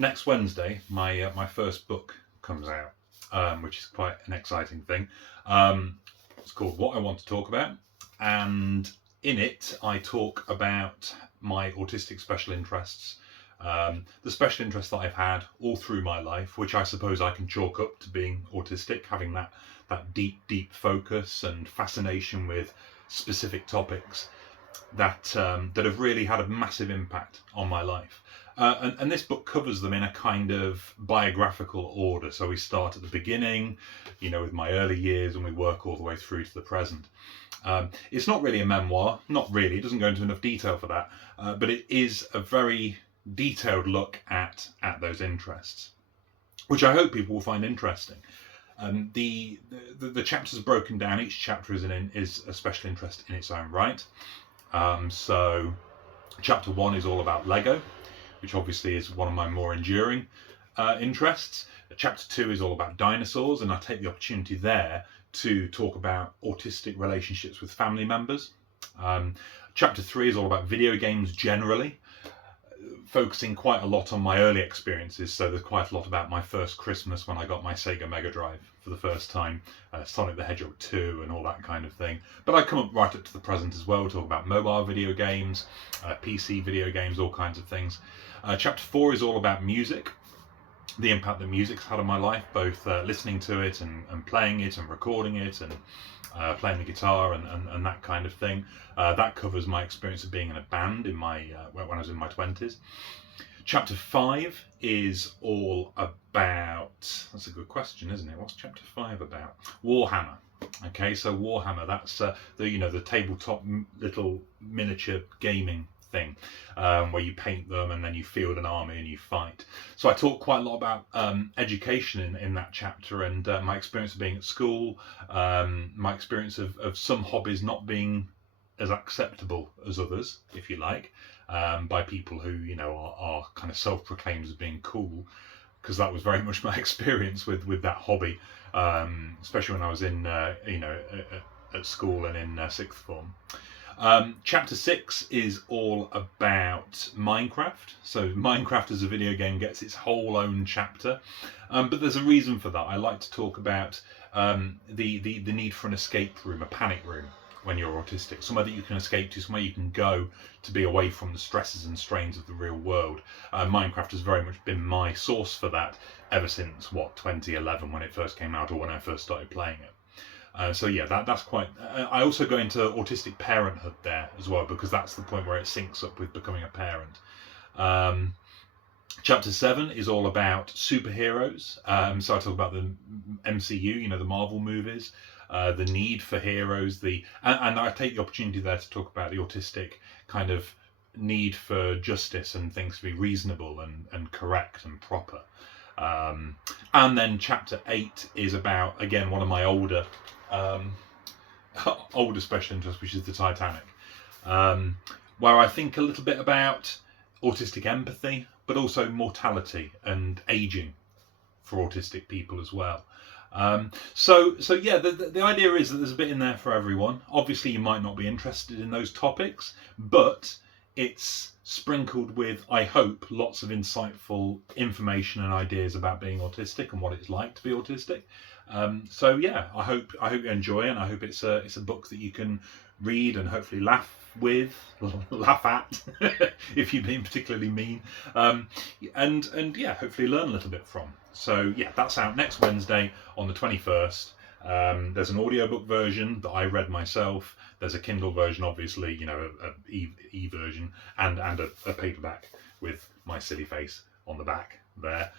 next Wednesday, my first book comes out, which is quite an exciting thing. It's called What I Want to Talk About, and in it I talk about my autistic special interests, the special interests that I've had all through my life, which I suppose I can chalk up to being autistic, having that deep focus and fascination with specific topics that have really had a massive impact on my life. And this book covers them in a kind of biographical order. So we start at the beginning, with my early years, and we work all the way through to the present. It's not really a memoir, not really. It doesn't go into enough detail for that, but it is a very detailed look at those interests, which I hope people will find interesting. The chapters are broken down. Each chapter is a special interest in its own right. So chapter 1 is all about Lego, which obviously is one of my more enduring interests. Chapter 2 is all about dinosaurs, and I take the opportunity there to talk about autistic relationships with family members. Chapter 3 is all about video games generally, focusing quite a lot on my early experiences. So there's quite a lot about my first Christmas when I got my Sega Mega Drive for the first time, Sonic the Hedgehog 2 and all that kind of thing. But I come up right up to the present as well, talk about mobile video games, PC video games, all kinds of things. Chapter 4 is all about music, the impact that music's had on my life, both listening to it and playing it and recording it and playing the guitar and that kind of thing. That covers my experience of being in a band when I was in my 20s. Chapter 5 is all about, that's a good question, isn't it? What's chapter 5 about? Warhammer. Okay, so Warhammer, that's the tabletop little miniature gaming thing, where you paint them and then you field an army and you fight. So I talk quite a lot about education in that chapter, and my experience of being at school, my experience of some hobbies not being as acceptable as others, if you like, by people who are kind of self-proclaimed as being cool, because that was very much my experience with that hobby, especially when I was in at school and in sixth form. Chapter 6 is all about Minecraft. So Minecraft as a video game gets its whole own chapter, but there's a reason for that. I like to talk about the need for an escape room, a panic room, when you're autistic, somewhere that you can escape to, somewhere you can go to be away from the stresses and strains of the real world. Minecraft has very much been my source for that ever since 2011, when it first came out, or when I first started playing it. So yeah, that's quite. I also go into autistic parenthood there as well, because that's the point where it syncs up with becoming a parent. Chapter 7 is all about superheroes. So I talk about the MCU, the Marvel movies, the need for heroes, and I take the opportunity there to talk about the autistic kind of need for justice and things to be reasonable and correct and proper. And then chapter 8 is about, again, one of my older special interests, which is the Titanic, where I think a little bit about autistic empathy, but also mortality and aging for autistic people as well. So yeah, the idea is that there's a bit in there for everyone. Obviously, you might not be interested in those topics, but it's sprinkled with, I hope, lots of insightful information and ideas about being autistic and what it's like to be autistic. So yeah, I hope you enjoy it, and I hope it's a book that you can read and hopefully laugh at, if you've been particularly mean, and yeah, hopefully learn a little bit from. So yeah, that's out next Wednesday on the 21st. There's an audiobook version that I read myself. There's a Kindle version, obviously, a e-version, and a paperback with my silly face on the back there.